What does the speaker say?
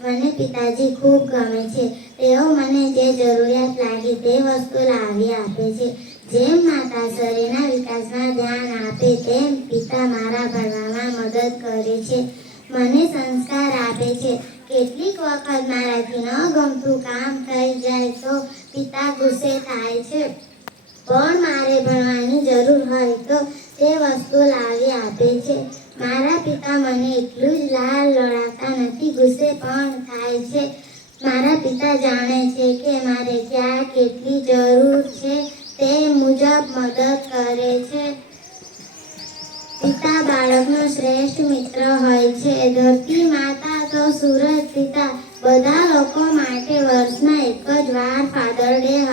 માન પિતાજી ખૂબ ગમે છે તેઓ મને જે જરૂરિયાત લાગી તે વસ્તુ લાવી આપે છે જેમ માતા શરીરના વિકાસમાં ધ્યાન આપે તેમ પિતા મારા ભણવામાં મદદ કરે છે મને સંસ્કાર આપે છે. કેટલીક વખત મારાથી ન ગમતું કામ પિતા ગુસ્સે થાય છે. પણ મારે ભણવાની જરૂર હોય તો તે વસ્તુ લાવી આપે છે. મારા પિતા મને એટલું જ લાલ લડાતા નથી, ગુસ્સે પણ થાય છે. મારા પિતા જાણે છે કે મારે ક્યાં કેટલી જરૂર છે તે મુજબ મદદ કરે છે. પિતા બાળકનો શ્રેષ્ઠ મિત્ર હોય છે. ધરતી માતા તો સૂરજ પિતા, બધા લોકો Celana.